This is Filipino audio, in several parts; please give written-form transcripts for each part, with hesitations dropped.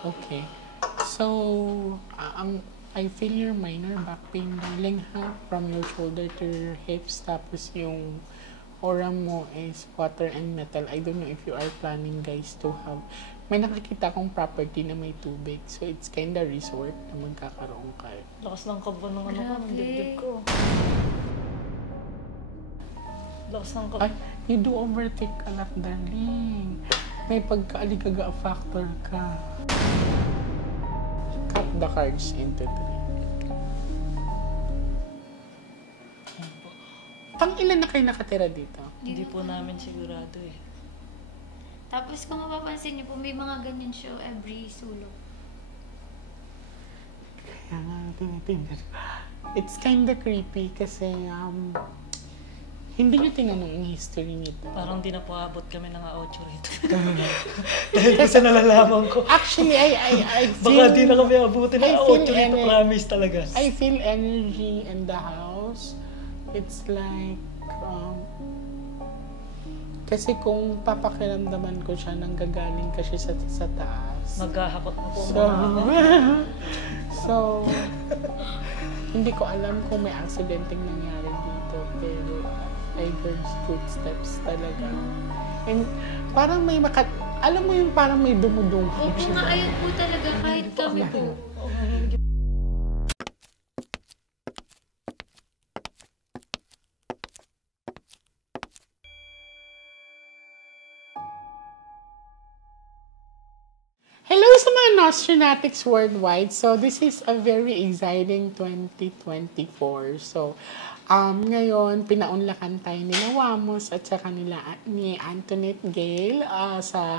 Okay. So, I feel your minor back pain, darling, ha? From your shoulder to your hips. Tapos yung aura mo is water and metal. I don't know if you are planning, guys, to have... May nakikita akong property na may tubig. So, it's kinda resort na magkakaroon kayo. Lakas ng kaba ng ano ko, ng dibdib ko. Lakas ng kaba. Ay, you do overthink a lot, darling. May pagkaaligaga factor ka. Cut the cards into 3. Pang ilan na kayo nakatira dito? Hindi po namin sigurado eh. Tapos kung mapapansin niyo po, may mga ganyan show every sulok. Kaya nga, tinitingnan. It's kinda creepy kasi hindi nyo tinanong yung history nito. Parang di na po abot kami ng 8 rito. Dahil sa nalalaman ko. Actually, I feel... Baka di na kami abutin ng 8 rito, promise talaga. I feel energy in the house. It's like... kasi kung papakiramdaman ko siya, nanggagaling kasi sa taas. Maghahakot mo po. So, hindi ko alam kung may aksidenteng nangyari dito, pero I heard footsteps talaga. And parang may alam mo yung parang may dumudungkot Opo siya. nga, ayun po talaga, kahit kami po. Hello sa mga Nostronatics worldwide. So, this is a very exciting 2024. So, ngayon, pinaunlakan tayo nila Wamos at saka ni Antoinette Gale sa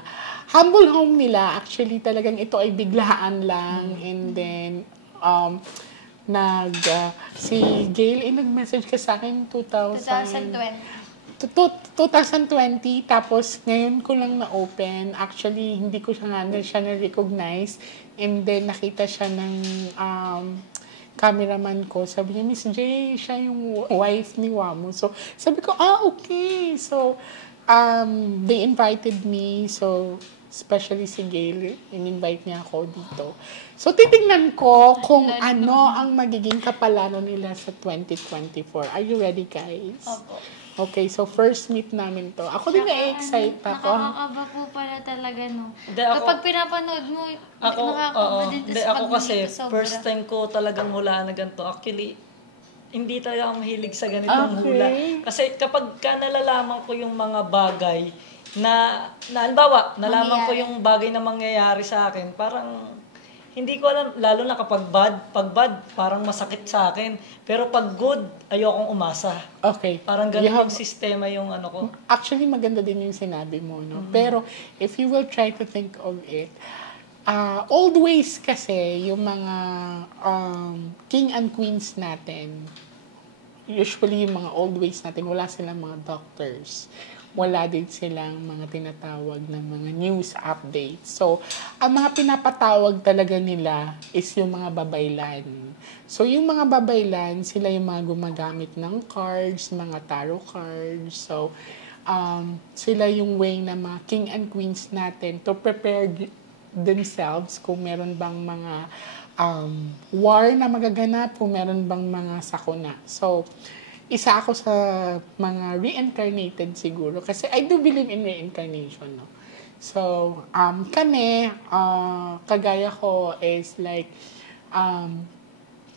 humble home nila. Actually, talagang ito ay biglaan lang. And then, si Gale ay nag-message ka sa akin 2020. 2020, tapos ngayon ko lang na-open. Actually, hindi ko siya na-recognize. And then, nakita siya ng cameraman ko. Sabi niya, Miss J, siya yung wife ni Wamo. So, sabi ko, okay. So, they invited me. So, especially si Gail, in-invite niya ako dito. So, titingnan ko kung ano ang magiging kapalano nila sa 2024. Are you ready, guys? Opo. Okay, so first meet namin to. Ako din na-excite ako. Nakakakaba po pala talaga, no? Hindi, ako- Kapag pinapanood mo, nakakakaba din. Hindi, Tas ako pag kasi, nandito, sobra. first time ko talagang hula na ganito. Actually, hindi talaga ako mahilig sa ganitong Okay. hula. Kasi kapag ka nalalaman ko yung mga bagay na halimbawa, nalaman ko yung bagay na mangyayari sa akin, parang hindi ko alam, lalo na kapag bad, parang masakit sa akin. Pero pag good, ayokong umasa. Okay. Parang ganun yung sistema yung ano ko. Actually, maganda din yung sinabi mo, no? Pero, if you will try to think of it, old ways kasi, yung mga king and queens natin, usually yung mga old ways natin, wala silang mga doctors. Wala din silang mga tinatawag na mga news updates. So, ang mga pinapatawag talaga nila is yung mga babaylan. So, yung mga babaylan, sila yung mga gumagamit ng cards, mga tarot cards. So, sila yung way na mga king and queens natin to prepare themselves kung meron bang mga war na magaganap, kung meron bang mga sakuna. So, isa ako sa mga reincarnated siguro. Kasi I do believe in reincarnation, no? So, kami, kagaya ko is like,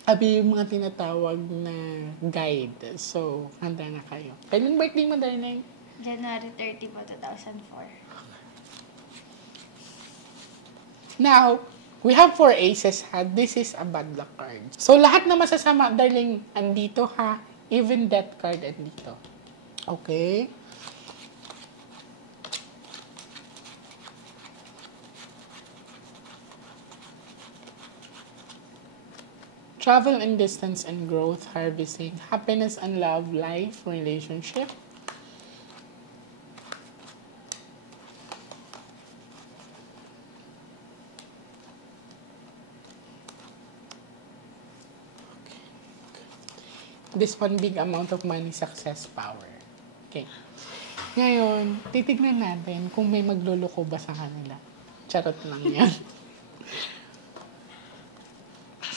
yung mga tinatawag na guide. So, handa na kayo. Kailan birthday mo, darling? January 30 po, 2004. Now, we have 4 aces, ha? This is a bad luck card. So, lahat na masasama, darling, andito, ha? Even that card andito. Okay? Travel and distance and growth, harvesting, happiness and love, life, relationship. This one, big amount of money, success, power. Okay. Ngayon, titignan natin kung may magluloko ba sa kanila. Charot lang yan.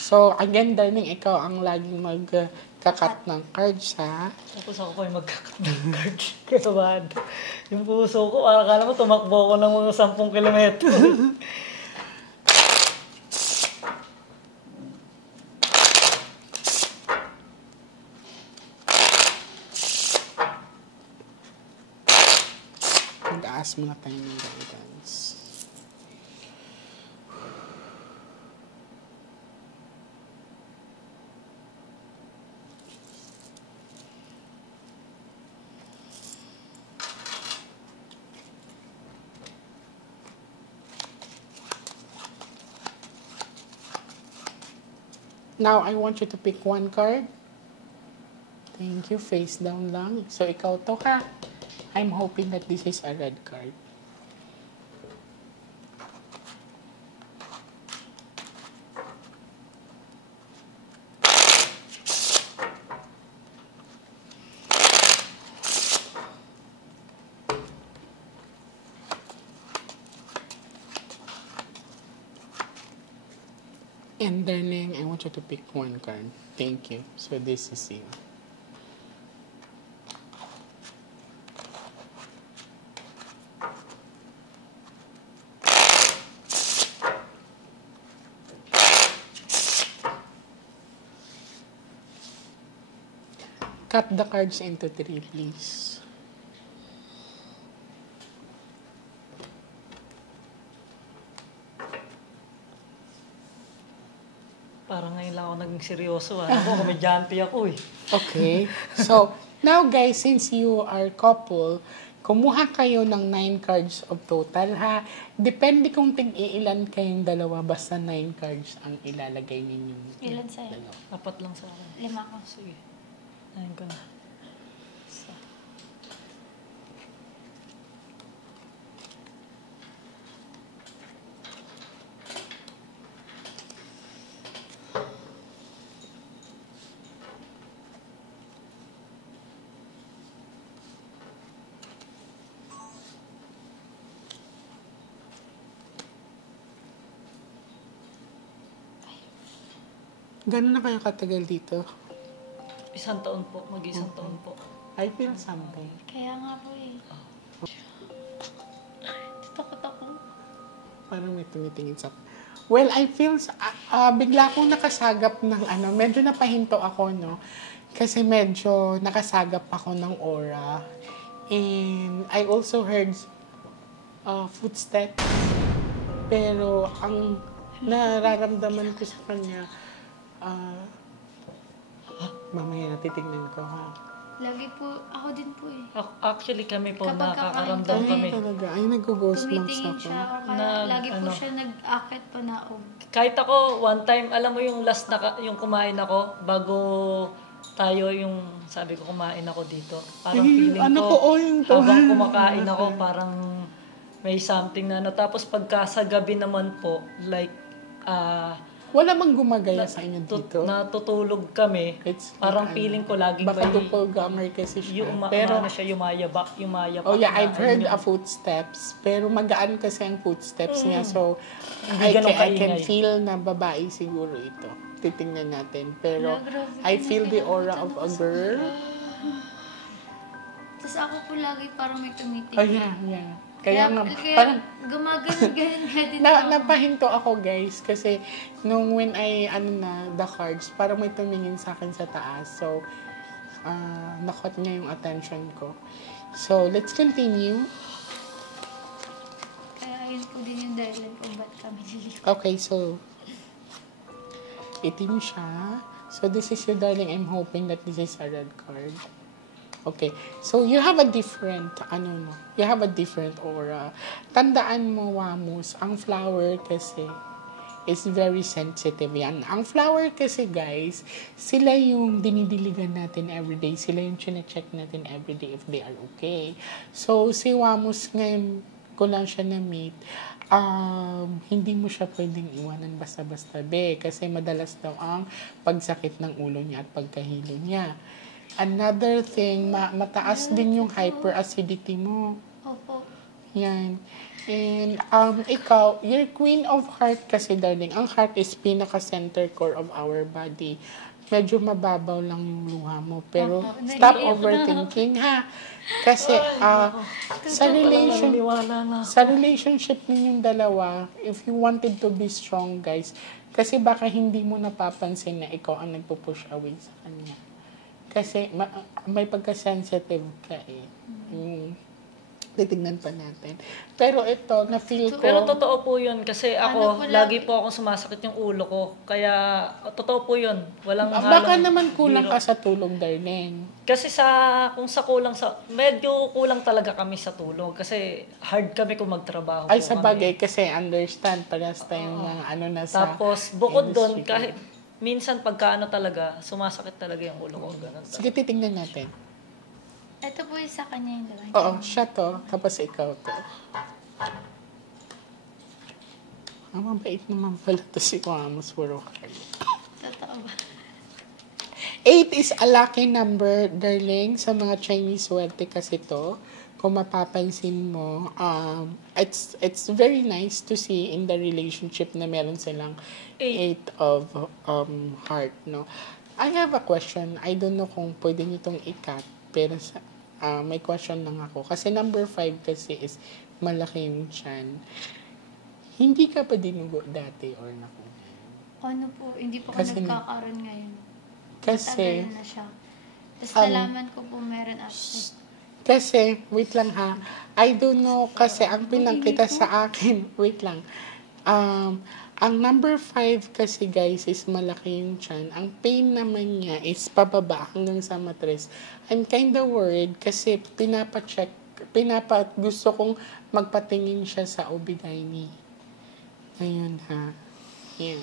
So, again, darling, ikaw ang laging magkakat ng cards, ha? Tapos ako pa yung magkakat ng card. Kaya bad. Yung puso ko, akala mo tumakbo ko ng mga 10 kilometro. Mag-aas muna tayo ng guidance. Now, I want you to pick one card. Thank you. Face down lang. So, ikaw to, ha? I'm hoping that this is a red card. And darling, I want you to pick one card. Thank you. So this is you. Cut the cards into 3, please. Parang ngayon lang ako naging seryoso. Ako, komedyante ako eh. Okay. So, now guys, since you are couple, kumuha kayo ng 9 cards of total, ha? Depende kung tig-iilan kayong dalawa, basta 9 cards ang ilalagay ninyong Ilan sa'yo? dalawa. 4 lang sa akin. 5 ko. Sige. Ayun ko na. Gano'n na kayo katagal dito? 1 taon po. Mag-1 taon po. I feel something. Kaya nga po eh. Takot ako. Parang may tumitingin sa... Well, I feel... bigla akong nakasagap ng ano, medyo napahinto ako, no? Kasi medyo nakasagap ako ng aura. And I also heard footsteps. Pero ang nararamdaman ko sa kanya, mamaya titignan ko, ha? Lagi po, ako din po eh. Actually kami po, Kapag nakakaramdam Ay, kami. talaga. Ay, nag-ghost months Tumitingin ako. siya, o kaya Na- lagi po ano? siya nag-akit pa naog. Kahit ako, one time, alam mo yung last na yung kumain ako, bago tayo yung, sabi ko, kumain ako dito. Parang feeling ano ko, po, oh, yung to. habang kumakain ako, parang may something na, tapos pagka sa gabi naman po, like, Wala mang gumagaya sa inyo dito. natutulog kami, It's, parang feeling ko laging baka may, doppelganger kasi siya. yung Pero, siya, yumayabak oh yeah, I've na, heard yun. a footsteps. Pero magaan kasi ang footsteps niya. So, Hindi ganun I can kaingay. feel na babae siguro ito. Titingnan natin. Pero, Wala, grabe. I feel the aura of a girl. Tapos ako po lagi parang may tumitingin. Oh yeah. Kaya nga, kaya parang, gumagano-ganon nga din ako. napahinto ako guys kasi nung when I the cards parang may tumingin sa akin sa taas, so nakot niya yung attention ko. So let's continue. Kaya yun po din yung dahilan kung ba't kami nililipat. Okay, so itim siya. So this is your darling. I'm hoping that this is a red card. Okay. So you have a different you have a different aura. Tandaan mo, Wamus, ang flower kasi is very sensitive yan. Ang flower kasi, guys, sila yung dinidiligan natin everyday. Sila yung chine-check natin everyday if they are okay. So, si Wamus ngayon ko lang siya na-meet, hindi mo siya pwedeng iwanan basta-basta, kasi madalas daw ang pagsakit ng ulo niya at pagkahilo niya. Another thing, mataas din yung hyperacidity mo. Opo. Yan. And ikaw, your Queen of Heart kasi, darling. Ang heart is pinaka-center core of our body. Medyo mababaw lang yung luha mo. Pero Opo, stop naiiyak na. overthinking, ha? Kasi sa relationship ninyong dalawa, if you wanted to be strong, guys, kasi baka hindi mo napapansin na ikaw ang nagpo-push away sa kanya. Kasi may pagka-sensitive ka eh. Titignan pa natin. Pero ito, na-feel ko... Pero totoo po yun kasi Ano ako, po lagi po akong sumasakit yung ulo ko. Kaya totoo po yun. Walang baka halong naman kulang biro. ka sa tulog, darling. Kasi kung sa kulang medyo kulang talaga kami sa tulog. Kasi hard kami kung magtrabaho Ay, po sa kami. bagay, kasi understand, parehas tayong mga ano na sa... Tapos, bukod doon, industry. kahit minsan pagka talaga, sumasakit talaga yung ulo ko. Ganun. Sige, titingnan natin. Ito po yung sa kanya yung dalawa. Oo, siya to, tapos ikaw to. Mabait naman pala to si Kwamos Purokay. Totoo ba? 8 is a lucky number, darling. Sa mga Chinese swerte kasi to. Kung mapapansin mo, it's very nice to see in the relationship na meron silang 8 of heart, no? I have a question. I don't know kung pwede nyo itong i-cut, pero may question lang ako. Kasi number 5 kasi is malaki yung tiyan. Hindi ka pa dinugo dati or naku? Ano po, hindi po Kasi ako nagkakaroon ngayon. Kasi, Matagal na siya. Tapos nalaman ko po meron after. kasi, wait lang ha. I don't know, kasi ang pinangkita sa akin, wait lang. Ang number 5 kasi guys is malaki yung tiyan. Ang pain naman niya is pababa hanggang sa matres. I'm kinda worried kasi gusto kong magpatingin siya sa OB-GYN. Ayun ha. Yan.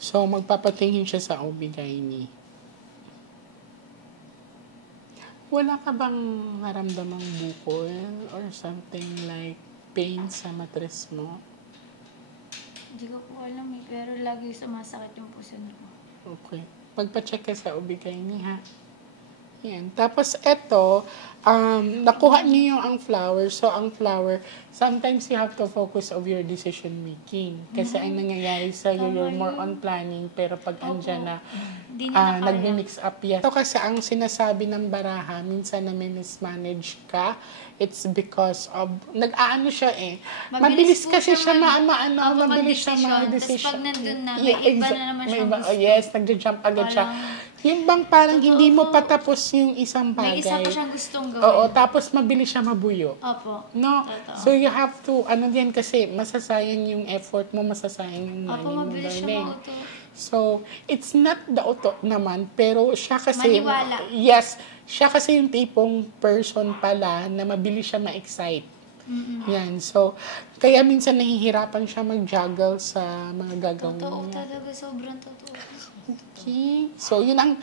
So, magpapatingin siya sa OB-GYN. Wala ka bang naramdamang bukol or something like pain sa matres mo? Hindi ko po alam eh, pero lagi sumasakit yung puso ko. Okay. Magpa-check ka sa OB-GYN ha. Yan. Tapos eto, nakuha niyo ang flower. So, ang flower, sometimes you have to focus of your decision making. Kasi ang nangyayari sa'yo, you're more on planning. Pero pag andyan na, Hindi niya na kaya. nagmi-mix up yan. Ito kasi ang sinasabi ng baraha, minsan na mismanage ka, it's because of, nag-aano siya eh. Mabilis po kasi siya Opo, mabilis siya mag-desisyon. Tapos pag nandun na, may iba na naman siyang gusto. yes, nagja-jump agad siya. Yung bang parang hindi mo patapos yung isang bagay. May isa pa siyang gustong gawin. Oo, tapos mabilis siya mabuyo. Opo. No? Totoo. So you have to, din kasi, masasayang yung effort mo, masasayang yung money Opo, mo, mabilis siya darling. mauto. So, it's not the auto naman, pero siya kasi... Maniwala. Yes, siya kasi yung tipong person pala na mabilis siya ma-excite. Yan, so, kaya minsan nahihirapan siya mag-juggle sa mga gagawin Totoo niya. talaga, sobrang totoo. Okay. So, yun ang,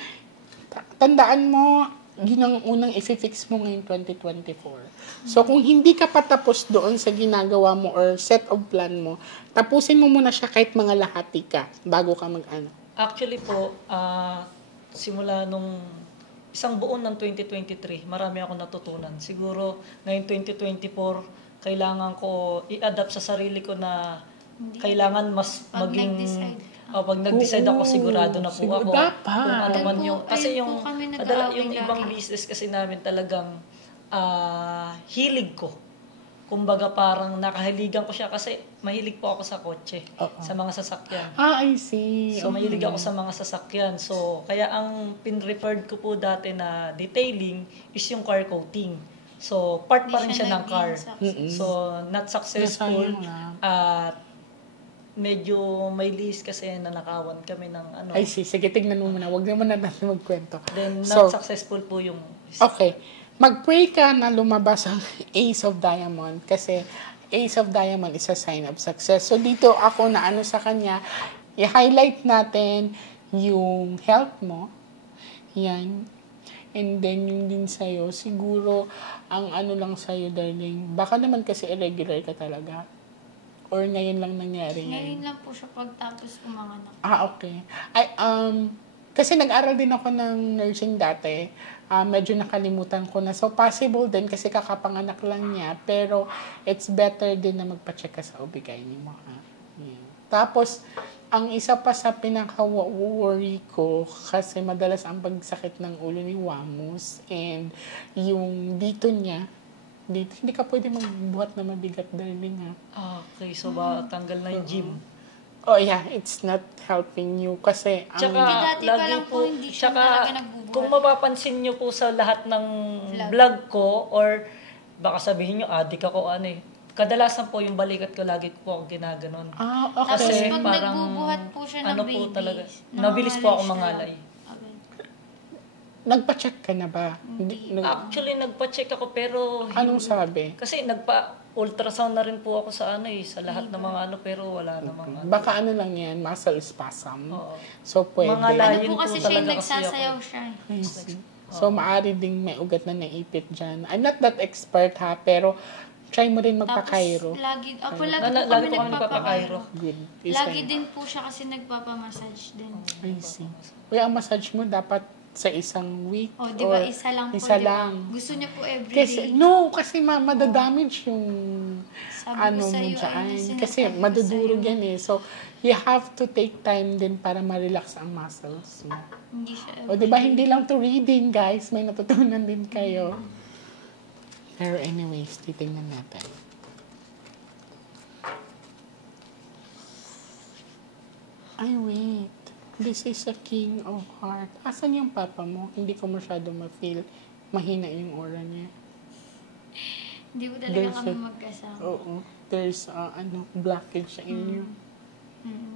tandaan mo, yun ang unang i-fix mo ngayong 2024. So, kung hindi ka patapos doon sa ginagawa mo or set of plan mo, tapusin mo muna siya kahit mga lahati ka bago ka mag-ano. Actually po, simula nung isang buon ng 2023, marami ako natutunan. Siguro ngayong 2024, kailangan ko i-adapt sa sarili ko na kailangan mas Pag maging... nag-decide. Pag nag-decide ako, sigurado na po ako. Dapat. Kung ano man Ayun yung... po, Kasi ayun yung, po kami nag-aaway yung ibang lagi. business kasi namin talagang hilig ko. Kumbaga parang nakahiligan ko siya kasi mahilig po ako sa kotse, sa mga sasakyan. I see. So, mahilig ako sa mga sasakyan. So, kaya ang pin-referred ko po dati na detailing is yung car coating. So, part pa rin Hindi siya siya ng car. naging So, not successful. Nasayang lang. At medyo may lease kasi nanakawan kami ng ano. I see. Sige, tignan mo muna. Huwag naman na natin magkwento. Then, So, not successful po yung... okay. Mag-pray ka na lumabas ang Ace of Diamond kasi Ace of Diamond is a sign of success. So, dito ako na ano sa kanya, i-highlight natin yung health mo. Yan. And then, yung din sa'yo, siguro, ang ano lang sa'yo, darling, baka naman kasi irregular ka talaga. Or ngayon lang nangyari yan? Ngayon lang po siya pagtapos ko mga anak. Okay. Kasi nag-aral din ako ng nursing dati. Medyo nakalimutan ko na. So, possible din kasi kakapanganak lang niya. Pero, it's better din na magpa-check ka sa OB-GYN mo. Yeah. Tapos, ang isa pa sa pinaka-worry ko, kasi madalas ang pagsakit ng ulo ni Wamus, and yung dito niya, dito, hindi ka pwede magbuhat na mabigat, darling, ha? Okay, so tanggal na yung gym. Oh yeah, it's not helping you kasi ang Tsaka, Dati pa lagi lang po, hindi siya tsaka, talaga nagbubuhat. kung mapapansin nyo po sa lahat ng vlog ko, or baka sabihin nyo, adik ako, kadalasan po yung balikat ko, lagi ko po ako ginaganon. okay. Tapos Kasi pag parang, nagbubuhat po siya ng po baby, talaga, nabilis po ako mangalay. Okay. Nagpa-check ka na ba? Actually, nagpa-check ako pero Anong sabi? kasi nagpa-ultrasound na rin po ako sa sa lahat ng mga pero wala namang Baka ano lang yan, muscle spasm. Oo. So, pwede. Mga layo. Ano po kasi siya yung talaga kasi nagsasayaw siya. I see. So, maaari ding may ugat na naipit dyan. I'm not that expert ha, pero try mo rin magpa-Cairo. Lagi po Lagi kami po kami nagpapa-Cairo. Good. Lagi din po siya kasi nagpapa-massage din. I see. Uy, ang massage mo dapat sa isang week. Oh, di ba or isa lang po, isa di ba? lang. Gusto niya po Kasi, everyday. kasi madadamage yung Sabi ko mo sa'yo, dyan. sinasabi Kasi ko madudurog sa'yo. yan eh. So, you have to take time din para ma-relax ang muscles mo. Hindi siya O, di ba, hindi lang to reading, guys. May natutunan din kayo. Pero anyways, titingnan natin. Ay, wait. This is a king of heart. Asan yung papa mo? Hindi ko masyado ma-feel. Mahina yung aura niya. Hindi po talaga There's kami a- magkasama. Oo. There's, blockage sa inyo.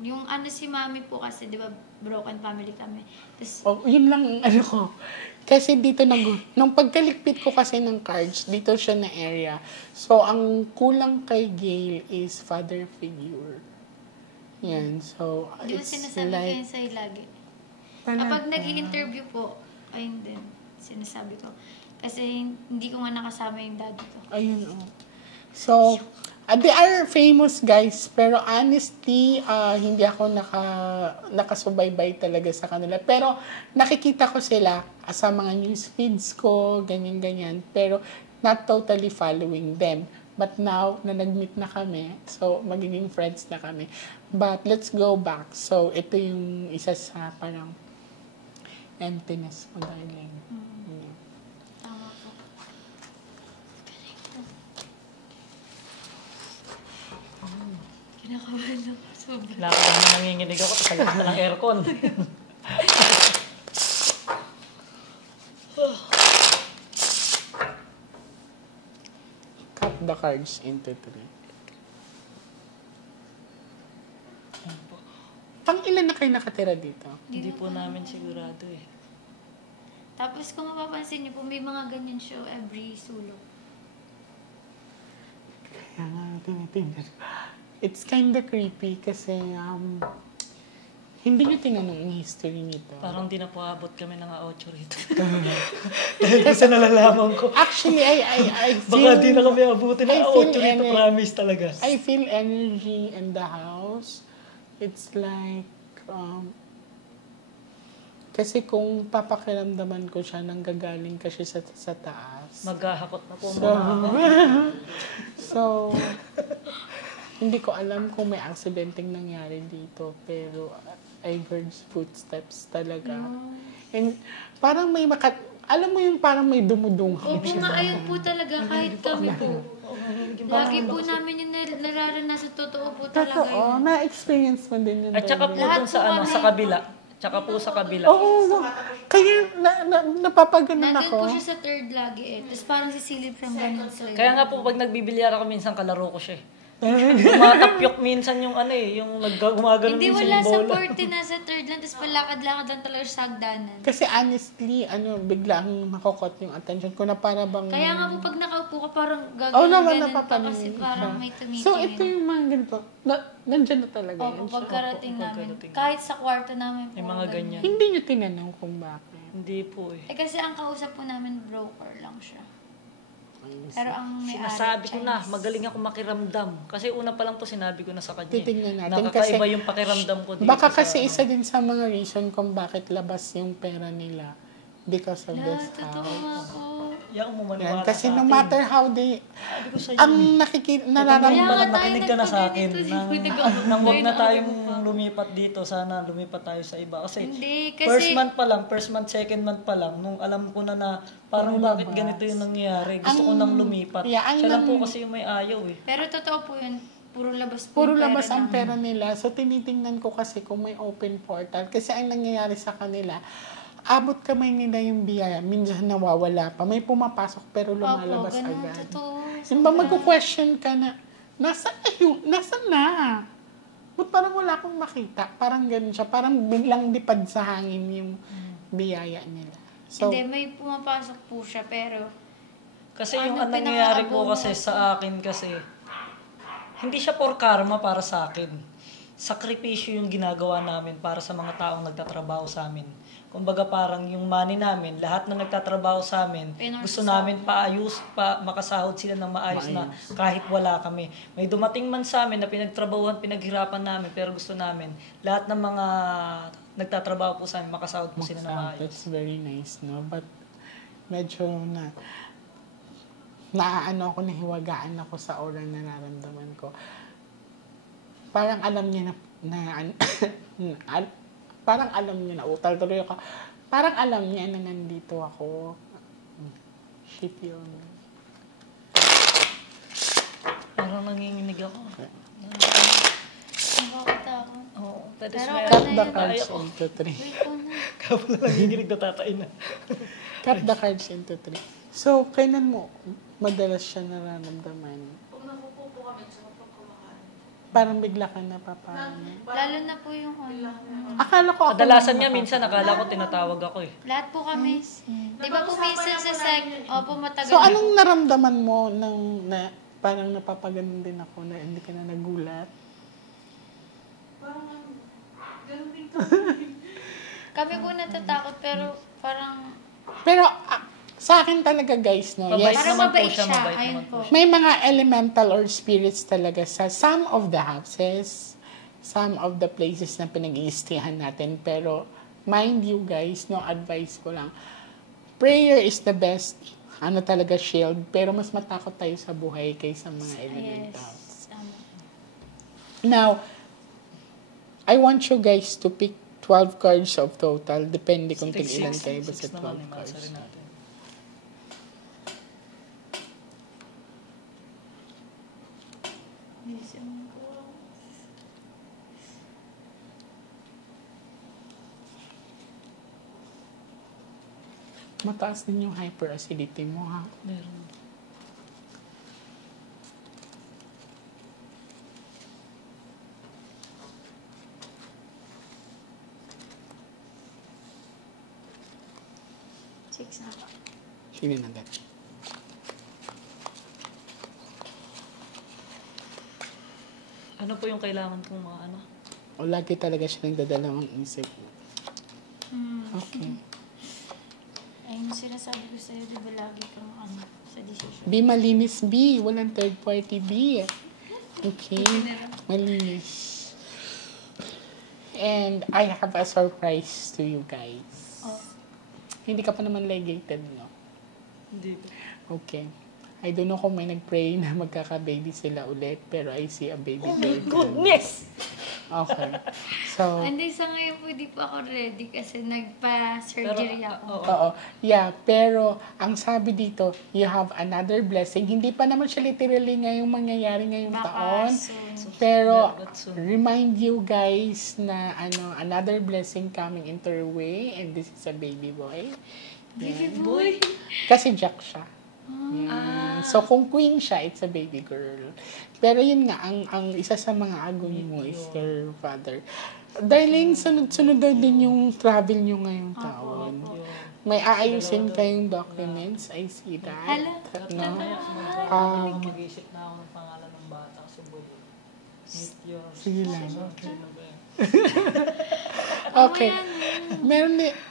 Yung si mami po kasi, di ba, broken family kami. Tapos, Oh, yun lang ang ko. Kasi dito nung pagkalikpit ko kasi ng cards, dito siya na area. So, ang kulang kay Gail is father figure. Yan. So, di ba it's sinasabi ko like, yun sa'yo lagi? Talaga. Kapag nag-i-interview po, ayun din, sinasabi ko. Kasi hindi ko nga nakasama yung daddy ko. Ayun, oh. So, they are famous guys, pero honestly, hindi ako nakasubaybay talaga sa kanila. Pero nakikita ko sila sa mga news feeds ko, ganyan-ganyan. Pero not totally following them. But now, na nag-meet na kami, so magiging friends na kami. But let's go back. So, ito yung isa sa parang emptiness mo, darling. Yeah. Tama po. Kinakabahan ako. Sobrang. Lakad na nanginginig ako, tapos lakas na ng aircon. Cut the cards into 3. Ilan na kayo nakatira dito? Hindi po namin sigurado eh. Tapos kung mapapansin niyo po, may mga ganyan show every sulok. Kaya nga, tinitingnan. It's kinda creepy kasi hindi nyo tinanong yung history nito. Parang di na po abot kami ng 8 rito. Dahil kasi nalalaman ko. Actually, I feel... Baka di na kami abutin ng I feel 8 rito, promise talaga. I feel energy in the house. It's like... kasi kung papakiramdaman ko siya, nanggagaling kasi sa taas. Maghahakot na po So, mga. so, hindi ko alam kung may aksidenteng nangyari dito, pero I heard footsteps talaga. And parang may alam mo yung parang may dumudungkot Opo nga, ayun po talaga, kahit kami po. Lagi po namin yung nararanasan, totoo po talaga Totoo, yun. na-experience mo din yun. At saka po Darling. dun sa sa kabila. Tsaka po sa kabila. Oo, kaya napapaganon Nandun ako. po siya sa third lagi eh. Tapos parang sisilip siyang ganun sa'yo. Kaya nga po pag nagbibilyar ako minsan kalaro ko siya eh. Tumatapyok minsan yung yung gumagano Hindi minsan wala yung sa bola. 40, nasa third lang. Tapos palakad-lakad lang talaga siya sa hagdanan. Kasi honestly, biglang makokot yung attention ko na para bang... Kaya nga po pag nakaupo ka parang Oh, naman gagawin ka napapanin kasi siya. parang may tumitingin. So, ito yung mga ganito. Nandyan na talaga Opo, yan siya. pagkarating Opo, namin. pagkarating. Kahit sa kwarto namin po. Yung mga ganyan. Hindi nyo tinanong kung bakit. Hindi po eh. Eh kasi ang kausap po namin broker lang siya. Pero ang may-ari, Sinasabi ko na, Chinese. magaling ako makiramdam. Kasi una pa lang po sinabi ko na sa kanya. Titingnan natin Nakakaiba kasi yung pakiramdam ko dito. baka sa, kasi isa din sa mga reason kung bakit labas yung pera nila because of this Totoo house. nga po. Yan, Yan, umaniwala kasi sa no atin. matter how they, Sabi ko sa'yo, ang Kaya nararamdaman, nga tayo nakinig ka na sa akin. nagpag-ganito, Nang wag na nag-away tayong pa. lumipat dito, sana lumipat tayo sa iba. Kasi Hindi, first kasi month, second month pa lang, nung alam ko na parang bakit ganito yung nangyayari, gusto ko nang lumipat. Yeah, ang Siya lang po nang- kasi yung may ayaw eh. pero totoo po yun. Puro labas po puro yung labas pera ang ng- pera nila. So, tinitingnan ko kasi kung may open portal. Kasi ang nangyayari sa kanila, abot kamay nila yung biyaya. Minsan nawawala pa. May pumapasok pero lumalabas Opo, ganun, agad. totoo. Yung ba magko-question ka na, nasa na? Ba't parang wala akong makita? Parang ganun siya. Parang biglang lipad sa hangin yung biyaya nila. So, Hindi, may pumapasok po siya, pero Kasi Ano, yung ang nangyayari po pinaka-abono kasi ako? sa akin kasi, hindi siya for karma para sa akin. Sakripisyo yung ginagawa namin para sa mga taong nagtatrabaho sa amin. Kumbaga parang yung money namin, lahat na nagtatrabaho sa amin, gusto namin makasahod sila ng maayos na kahit wala kami. May dumating man sa amin na pinagtrabahuhan, pinaghirapan namin, pero gusto namin, lahat ng mga nagtatrabaho po sa amin, makasahod po sila ng maayos. that's very nice, no? But, medyo naaano ako, nahiwagaan ako sa oras na nararamdaman ko. Parang alam niya parang alam niya na, utal tuloy ako. Parang alam niya na nandito ako. Shit yun. Parang nanginginig ako. nakakatakot. Oo, pero Pero smile. Cut na the yun. cards Ayoko. into 3. Wait ko na. Kapag nanginginig na tatain na. Cut the cards into 3. So, kailan mo madalas siya nararamdaman? Pag napupo kami, tsaka pag kumakain. Parang bigla ka napapaano. Lalo na po yung ano. Akala ko ako Kadalasan lang nga minsan, akala ko tinatawag ako eh. Lahat po kami. Di ba po minsan sa opo matagal. So, anong naramdaman mo nang parang napapaganon din ako na hindi ka na nagulat? Parang, ganun din to. Kami po natatakot pero parang Pero sa akin talaga guys, no, Mabait yes, parang naman po mabait siya, siya. mabait Ayun naman po. may mga elemental or spirits talaga sa some of the houses, some of the places na pinag-iistihan natin. Pero mind you guys, no, advice ko lang, prayer is the best, talaga shield, pero mas matakot tayo sa buhay kaysa mga elementals. yes. Tama. Now, I want you guys to pick 12 cards of total, depende kung tig-ilan kayo ba sa 12 cards. natin. Bilisan ko. Mataas din yung hyperacidity mo, ha? Meron. Six na. Sige na agad. Ano po yung kailangan kong mga ano? O lagi talaga siya nagdadalawang isip. Okay. Ayun yung sinasabi ko sa'yo, di ba lagi kang sa decision. B, malinis B. Walang third party B. Okay. Malinis. And I have a surprise to you guys. Oh. Hindi ka pa naman ligated, no? Hindi po. Okay. I don't know kung may nag-pray na magkaka-baby sila ulit, pero I see a baby girl. Goodness! Okay. So, Hindi, sa ngayon po di pa ako ready kasi nagpa-surgery ako. oo. Yeah, pero ang sabi dito, you have another blessing. Hindi pa naman siya literally ngayong mangyayari ngayong Baka taon. soon. Pero But soon. remind you guys na another blessing coming into your way, and this is a baby boy. Baby Yan. boy. Kasi Jack siya. Yan. So kung queen siya, it's a baby girl. Pero yun nga, ang isa sa mga agony mo is your father. Darling, sunod-sunod daw din yung travel nyo ngayong taon. May aayusin kayong documents. I see that. Hala. No? Mag-isip na ako ng pangalan ng bata. Suboy. Meet yours. Sige lang. Ano ba yan? Okay.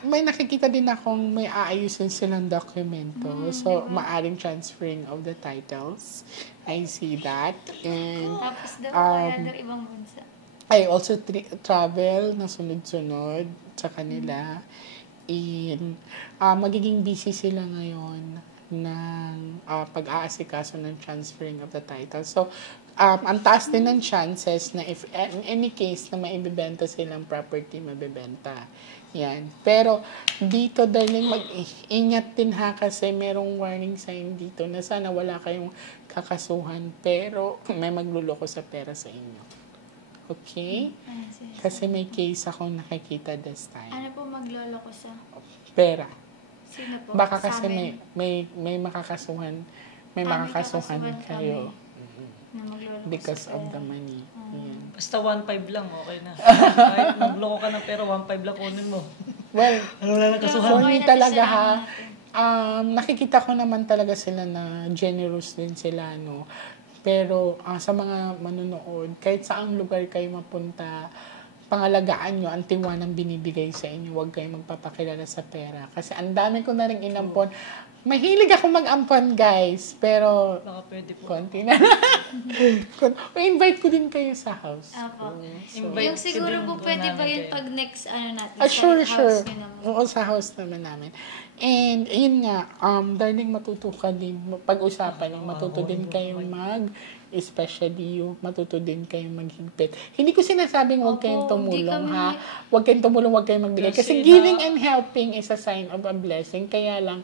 may nakikita din akong may aayusin silang dokumento. So, maaring transferring of the titles. I see that. And Tapos daw kaya daw ibang bansa. I also travel na sunod-sunod sa kanila. And magiging busy sila ngayon ng pag-aasikaso ng transferring of the title. So, ang taas din ng chances na if in any case na maibibenta silang property, mabibenta. Yan. Pero dito, darling, mag-ingat din ha kasi merong warning sign dito na sana wala kayong kakasuhan pero may magluloko sa pera sa inyo. Okay? Kasi may case akong nakikita this time. Ano po magloloko sa? Pera. Sino po? Baka Sa kasi amin? may makakasuhan. May May makakasuhan kakasuhan kayo Na magloloko because sa of pera. the money. Yan. Basta 1.5 lang, okay na. Kahit magloko ka ng pera, 1.5 lang kunin mo. Well, Ano na Kaya for kasuhan? okay me na talaga sila ha, natin. nakikita ko naman talaga sila na generous din sila, no? Pero sa mga manonood, kahit saang lugar kayo mapunta, pangalagaan nyo ang tiwanang binibigay sa inyo. Huwag kayong magpapakilala sa pera. Kasi ang dami ko na rin inampon. Mahilig ako mag-ampon, guys. Pero, Baka pwede po. konti na. invite ko din kayo sa house. Apo. Invite Yung siguro din po po pwede ba namin yun kayo. pag next natin? Sure, sa sure. house nyo naman? Oo, sa house naman namin. And, yun nga, darling, matuto ka din. Pag-usapan yung matuto din kayong especially yung matuto din kayong maghigpit. Hindi ko sinasabing huwag Opo, kayong hindi tumulong, kami- ha? Huwag kayong tumulong, huwag kayong magbigay. Kasi Kasi giving and helping is a sign of a blessing. Kaya lang,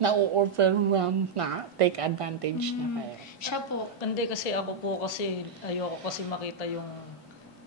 na-overwhelm na, take advantage na kayo. Siya po. Hindi kasi ako po kasi ayoko kasi makita yung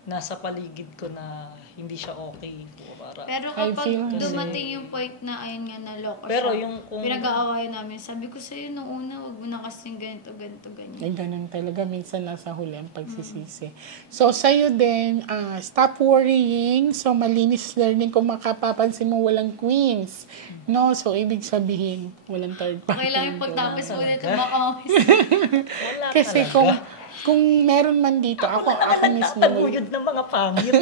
nasa paligid ko na hindi siya okay po para. Pero I kapag feel dumating yung point na ayun nga naloko Pero siya, yung kung- pinag-aawayan namin, sabi ko sa'yo nung una, wag mo na kasing ganito, ganyan. Ay, ganun talaga. Minsan nasa huli ang pagsisisi. So, sa'yo din, stop worrying. So, malinis learning. Kung makapapansin mo, walang queens. No? So, ibig sabihin, walang third party. Okay lang yung pagtapos mo nito, baka Wala Kasi talaga. kung meron man dito, ako mismo, Taguyod ng mga pangit.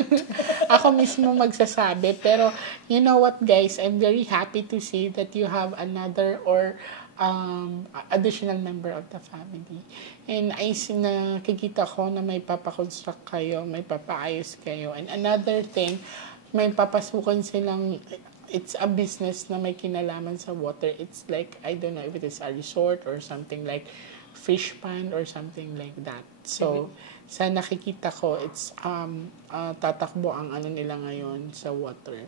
ako mismo magsasabi. Pero, you know what, guys? I'm very happy to see that you have another or additional member of the family. And I see nakikita ko na may papakonstruct kayo, may papaayos kayo. And another thing, may papasukan silang, it's a business na may kinalaman sa water. It's like, I don't know if it is a resort or something like fish pond or something like that. So, sa nakikita ko, it's tatakbo ang ano nila ngayon sa water.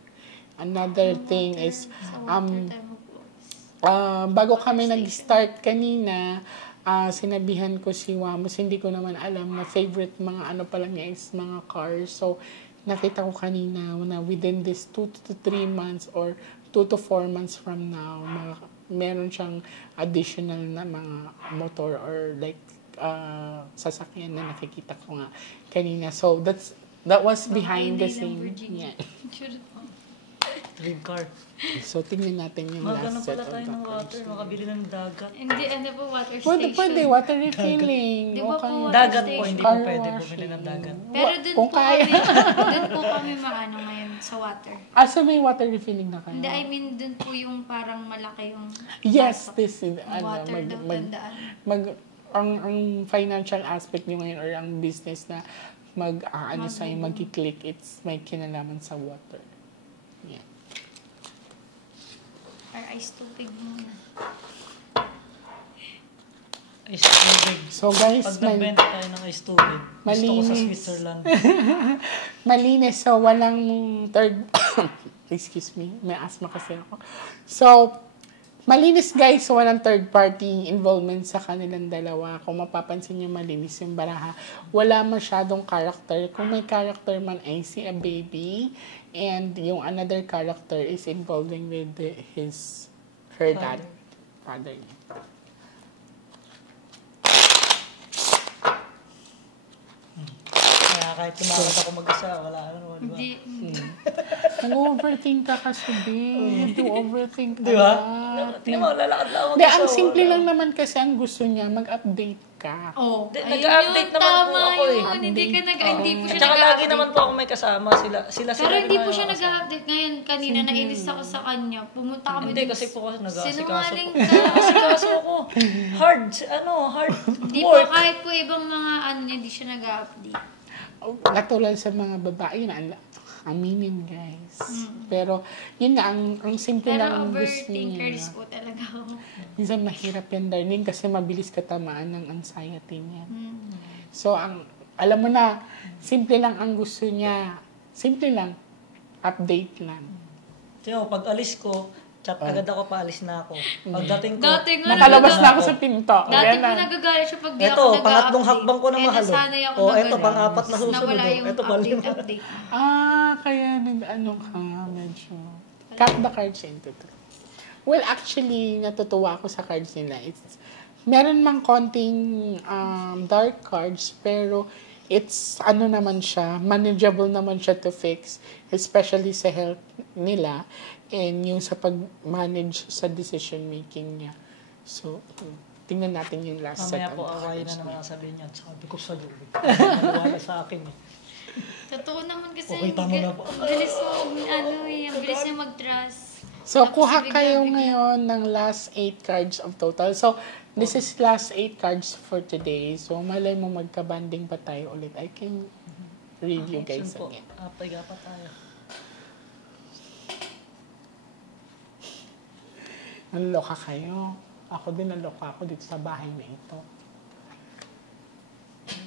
Another thing is, bago kami nag-start kanina, sinabihan ko si Wamos, hindi ko naman alam na favorite mga ano pala niya is mga cars. So, nakita ko kanina na within this 2 to 3 months or 2 to 4 months from now, meron siyang additional na mga motor or like sasakyan na nakikita ko nga kanina. So, that was behind the scene. Yeah. Dream car. So, tingnan natin yung Magano last set pala of tayo ng water, documents. makabili ng dagat. Hindi, ano po, water Pwede, station. water refilling. Di ba Okay. po, water Dagat po, station? hindi po Car pwede washing. bumili ng dagat. Pero dun Kung po kaya. dun po kami maano ngayon sa water. So may water refilling na kayo? Hindi, I mean, dun po yung parang malaki yung Yes, pasok. this is, Water daw, tandaan. ang financial aspect nyo ngayon or ang business na sa'yo, mag-click, it's may kinalaman sa water. Yeah. Or ice tubig muna. Ice tubig. So guys, Pag nagbenta tayo ng ice tubig, gusto ko sa Malinis. Switzerland. malinis. So, walang third... Excuse me. May asthma kasi ako. So, malinis guys. So, walang third party involvement sa kanilang dalawa. Kung mapapansin nyo, malinis yung baraha. Wala masyadong character. Kung may character man, I see a baby. And yung another character is involving with her dad. Father niya. Kaya kahit kumakot ako mag-isa, wala ano, di ba? Hindi. Nag-overthink ka kasi, babe. You overthink ka Di ba? lahat. Tingnan mo, lalakad lang ako Hindi, mag-isa, ang simple wala. lang naman kasi ang gusto niya, mag-update ka. Oh, Di, ayun nag-update yun, naman po tama ako eh. yun. Hindi ka hindi po At siya saka lagi nag-update. naman po ako may kasama, sila Pero hindi po rin siya ang kasama. nag-update ngayon. Kanina nainis ako sa kanya. Pumunta kami Hindi, dun. kasi po kasi nag-aasikaso Sinungaling po. ka. Nag-aasikaso ako. Hard Hindi po, work. kahit po ibang mga ano niya, hindi siya nag-update. Natural sa mga babae na aminin, guys. Pero, yun nga, ang simple Pero lang ang gusto overthinkers niya. po talaga ako. Minsan mahirap yan, darling, kasi mabilis katamaan ng anxiety niya. Hmm. So, alam mo na, simple lang ang gusto niya. Simple lang. Update lang. Tingnan mo, pag alis ko, chat agad ako, paalis na ako. Pagdating ko, Dati nga, Nakalabas na ako sa pinto. Dati po Ganun. nagagalit siya pag di ako Eto, nag-update. pangatlong hakbang ko na Kaya mahalo. nasanay ako Oh, na eto, ganun. pang-apat na susunod. Nawala oh. yung Eto, bali mo. update. Kaya nag-ano ka, medyo. Cut the cards into two. Well, actually, natutuwa ako sa cards nila. Meron mang konting dark cards, pero it's, ano naman siya, manageable naman siya to fix, especially sa health nila, and yung sa pag-manage sa decision-making niya. So, tingnan natin yung last set Mamaya po, of awayin cards na naman niya. ang sabihin niyan. Sabi ko sa'yo. Maniwala sa akin eh. Totoo naman kasi, Okay, tama na po. ang bilis mo, ang bilis niya mag-trust. So, Tapos kuha bigla- kayo bigla- ngayon ng last 8 cards of total. So, this is last 8 cards for today. So, malay mo magka-banding pa tayo ulit. I can review guys Po, again. apay-gapa tayo. Naloka kayo. Ako din naloka ako dito sa bahay na ito.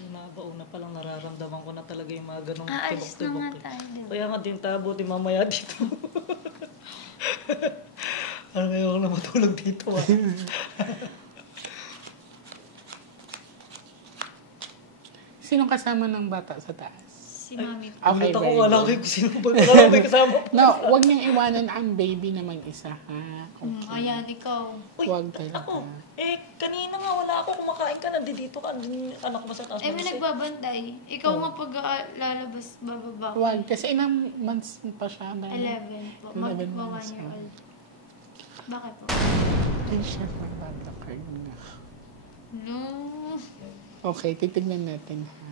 Mabaon na palang nararamdaman ko na talaga yung mga ganong Aalis na tibok-tibok. nga eh. tayo. di ba? Kaya nga din tayo, buti mamaya dito. Parang ngayon ko na matulog dito ah. Sinong kasama ng bata sa taas? Si Mami po. Okay, Nakita ko, very wala good. kayo kung sino ba. Wala ko may kasama. No, huwag niyong iwanan ang baby na mag-isa, ha? Ayan, ikaw. Uy, Huwag talaga. ako. Kanina nga wala ako. Kumakain ka, nandito ka. Anak ko ba sa taas? Eh, may mag-isip? nagbabantay. Ikaw nga pag lalabas, bababa. Huwag, kasi ilang months pa siya. 11 po. 11 Magpa 1 months, year old. Bakit po? Please share for bata card na. No. Okay, titignan natin, ha?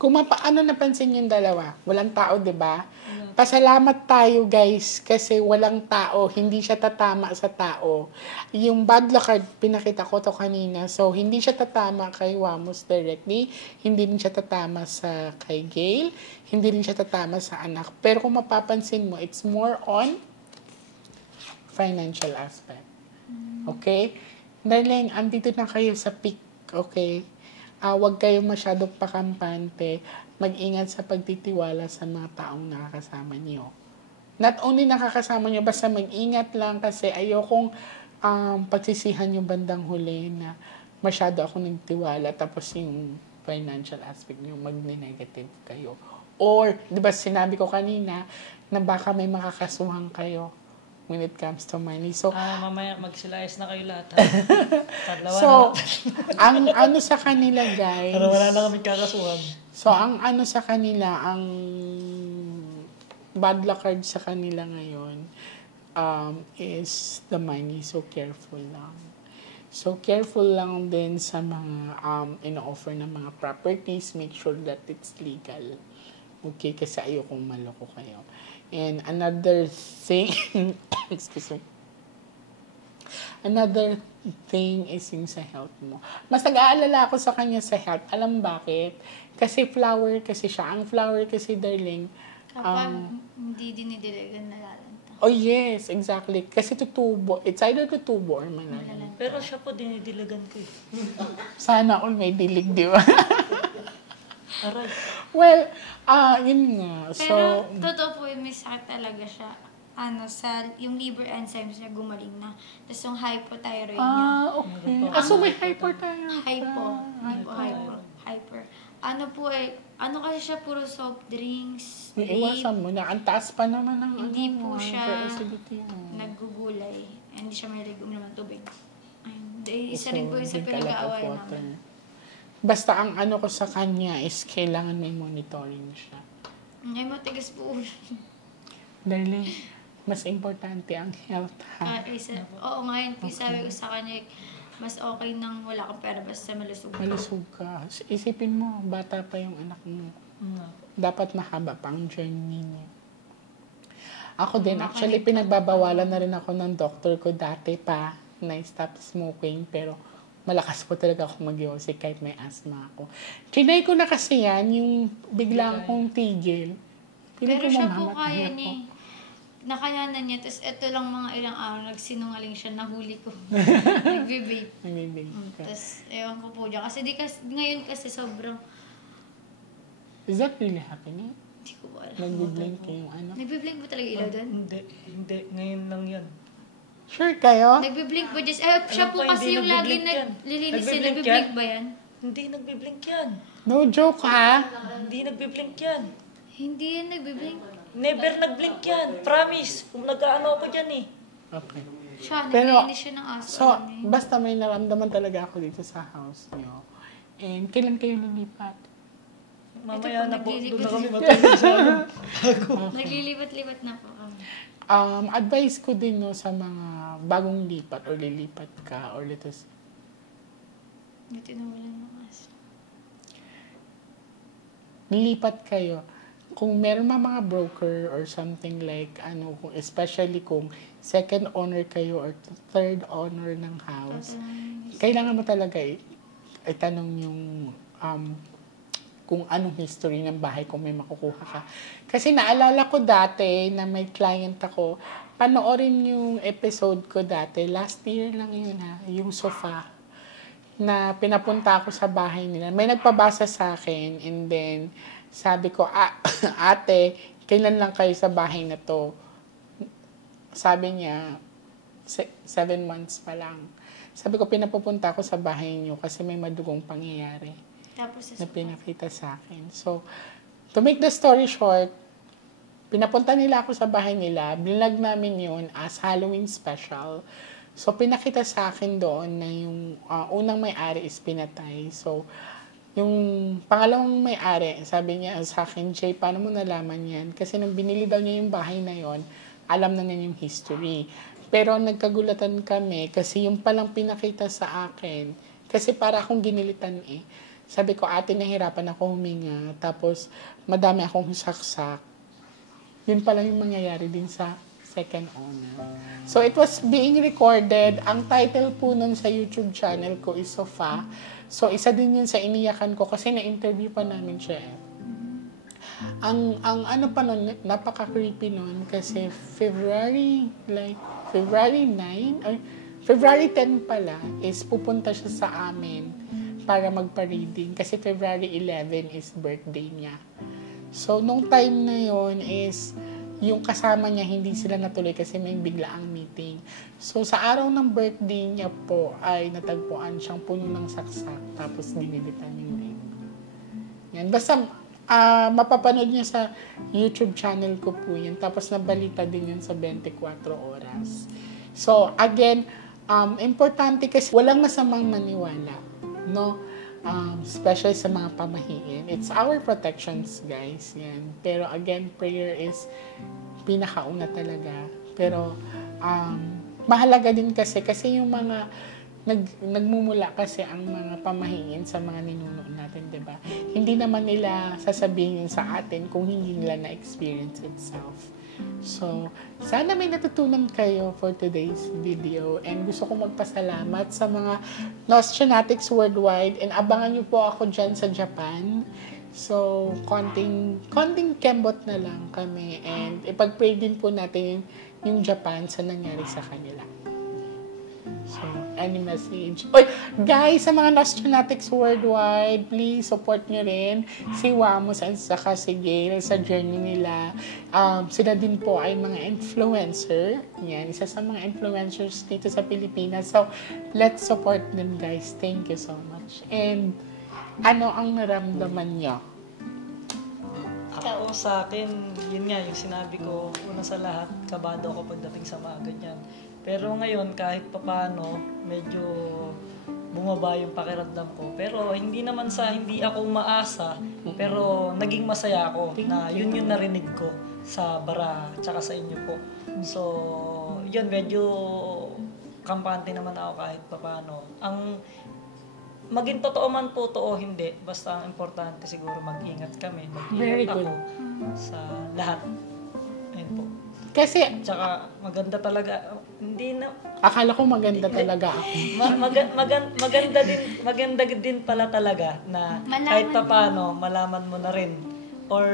Kung ano napansin yung dalawa, walang tao, di ba? Pasalamat tayo, guys, kasi walang tao, hindi siya tatama sa tao. Yung bad luck card, pinakita ko to kanina, so hindi siya tatama kay Wamos directly, hindi rin siya tatama sa kay Gail, hindi rin siya tatama sa anak. Pero kung mapapansin mo, it's more on financial aspect. Okay? Darling, andito na kayo sa peak, okay? Huwag kayo masyadong pakampante. Mag-ingat sa pagtitiwala sa mga taong nakakasama niyo. Not only nakakasama niyo, basta mag-ingat lang kasi ayokong pagsisihan yung bandang huli na masyado ako nagtiwala tapos yung financial aspect niyo mag-negative kayo. Or, di ba sinabi ko kanina na baka may makakasuhan kayo when it comes to money. So, Mamaya magsilayas na kayo lahat. so ang ano sa kanila, guys, Para wala na kami kakasuhan. so ang ano sa kanila, ang bad luck card sa kanila ngayon is the money. So, careful lang. So, careful lang din sa mga ino-offer ng mga properties. Make sure that it's legal. Okay? Kasi ayokong maloko kayo. And another thing, excuse me. Another thing is yung sa health mo. Mas nag-aalala ako sa kanya sa health. Alam bakit? Kasi flower kasi siya. Ang flower kasi, darling, Kapag hindi dinidilagan, nalalanta. oh yes, exactly. Kasi tutubo. It's either tutubo or malalanta. Pero siya po dinidilagan ko eh. Sana all may dilig, di ba? Aray. Well, yun nga. So, Pero, totoo po yun, may sakit talaga siya. Yung liver enzymes niya gumaling na. Tapos yung hypothyroid niya. okay. So may hyper tayo. Hyper. Ano po kasi siya puro soft drinks, Iwasan mo na. Ang taas pa naman ng Hindi po ang siya acidity mo. naggugulay. Hindi siya may uminom ng tubig. isa rin po yung sa drink a lot of pinag-aawayan water. namin. Basta ang ano ko sa kanya is kailangan may monitoring siya. Ay, matigas po ulo. Darling, mas importante ang health, ha? Oo, ngayon po sabi ko sa kanya, mas okay nang wala kang pera basta malusog. Malusog ka. Isipin mo, bata pa yung anak mo. Mm. Dapat mahaba pa ang journey niya. Ako din, actually, pinagbabawalan na rin ako ng doctor ko dati pa na stop smoking, pero malakas po talaga ako mag-iossi kahit may asthma ako. Trinay ko na kasi yan, yung bigla akong tigil. Pero siya po kaya niya. Nakayanan niya. Tapos ito lang mga ilang araw, nagsinungaling siya, nahuli ko. Nagbe-vape. Tapos, ewan ko po dyan. Kasi ngayon kasi sobrang, Is that really happening? hindi ko alam. Nagbe-blink yung ano? Nagbe-blink ba talaga ilaw doon? Hindi. Ngayon lang yan. Sure kayo? Nagbe-blink ba just? Siya Alam po ko, kasi hindi yung lagi nagbe-blink yan. naglilinis siya. Nagbe-blink Nagbe-blink yan? ba yan? Hindi nagbe-blink yan. No joke, ha? Hindi nagbe-blink yan. Hindi yan nagbe-blink. Never nag-blink yan. Promise. Kung nag-ano ako dyan eh. Okay. Siya, Pero, naglilinis siya ng aso. So, basta may naramdaman talaga ako dito sa house niyo. And kailan kayo lilipat? Mamaya na po. naglilipat. Doon na kami matulog sa ano. Naglilipat-lipat na po kami. Advice ko din no sa mga bagong lipat or lilipat ka or let's May tinawalan ng aso. lilipat kayo. Kung meron mga broker or something like especially kung second owner kayo or third owner ng house, kailangan mo talaga itanong yung kung anong history ng bahay kung may makukuha ka. Kasi naalala ko dati na may client ako, panoorin yung episode ko dati, last year lang yun yung sofa, na pinapunta ako sa bahay nila. May nagpabasa sa akin and then sabi ko, ate, kailan lang kayo sa bahay na to? Sabi niya, 7 months pa lang. Sabi ko, pinapupunta ako sa bahay niyo kasi may madugong pangyayari Tapos na pinakita sa akin. So, to make the story short, pinapunta nila ako sa bahay nila, binlag namin yun as Halloween special. So, pinakita sa akin doon na yung unang may-ari is pinatay. So, yung pangalawang may-ari, sabi niya sa akin, Jay, paano mo nalaman yan? Kasi nung binili daw niya yung bahay na yon, alam na niya yung history. Pero nagkagulatan kami kasi yung palang pinakita sa akin, kasi para akong ginilitan eh. Sabi ko, ate, nahirapan ako huminga. Tapos, madami akong saksak. Yun pala yung mangyayari din sa second owner. So, it was being recorded. Ang title po nun sa YouTube channel ko is Sofa. So, isa din yun sa iniyakan ko kasi na-interview pa namin siya eh. Ang ano pa nun, napaka-creepy nun kasi February 9, or February 10 pala is pupunta siya sa amin para magpa-reading kasi February 11 is birthday niya. So, nung time na yon is yung kasama niya, hindi sila natuloy kasi may biglaang meeting. So, sa araw ng birthday niya po ay natagpuan siyang puno ng saksak tapos dinilitan yung ring. Yan. Basta, mapapanood niya sa YouTube channel ko po yan. Tapos, nabalita din yun sa 24 oras. So, again, importante kasi walang masamang maniwala. No? Especially sa mga pamahiin. It's our protections, guys. Yan. Pero again, prayer is pinakauna talaga. Pero mahalaga din kasi yung mga nagmumula kasi ang mga pamahiin sa mga ninuno natin, 'di ba? Hindi naman nila sasabihin yun sa atin kung hindi nila na-experience itself. So, sana may natutunan kayo for today's video and gusto kong magpasalamat sa mga Nostranatics worldwide and abangan nyo po ako dyan sa Japan. So, konting kembot na lang kami and ipag-pray din po natin yung Japan sa nangyari sa kanila. So, any message? Oy, guys, sa mga Nostranatics worldwide, please support nyo rin si Wamos at saka si Gail sa journey nila. Sila din po ay mga influencer. Yan, isa sa mga influencers dito sa Pilipinas. So, let's support them, guys. Thank you so much. And, ano ang naramdaman nyo? Ako sa akin, yun nga, yung sinabi ko, una sa lahat, kabado ako pagdating sa mga ganyan. Pero ngayon, kahit papano, medyo bumaba yung pakiramdam ko. Pero hindi naman sa hindi ako umaasa, pero naging masaya ako na yun yung narinig ko sa bara tsaka sa inyo po. So, yun, medyo kampante naman ako kahit papaano. Ang maging totoo man po to o hindi, basta ang importante siguro mag-ingat kami, Very mag-ingat good. ako sa lahat. Ayun po. Kasi, Tsaka maganda talaga, hindi na, akala ko maganda talaga ako. maganda din pala talaga na Malaman kahit paano malaman mo na rin or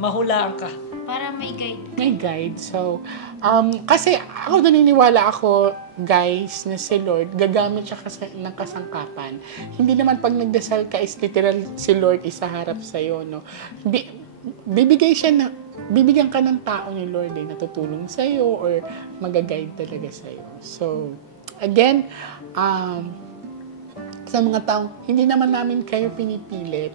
mahulaan ka. Para may guide. May guide. So, kasi ako naniniwala ako, guys, na si Lord, gagamit siya ng kasangkapan. Hindi naman pag nagdasal ka is literal si Lord isaharap sa'yo, no? Bibigyan ka ng tao ni Lord na tutulong sa'yo or mag-guide talaga sa'yo. So, again, sa mga taong, hindi naman namin kayo pinipilit.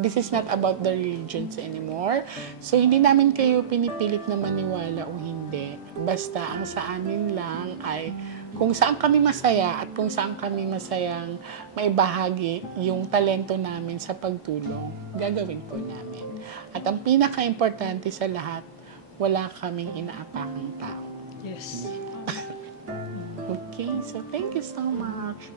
This is not about the religions anymore. So, hindi namin kayo pinipilit na maniwala o hindi. Basta, ang sa amin lang ay kung saan kami masaya at kung saan kami masayang maibahagi yung talento namin sa pagtulong, gagawin po namin. At ang pinaka-importante sa lahat, wala kaming inaapakang tao. Yes. Okay, so thank you so much.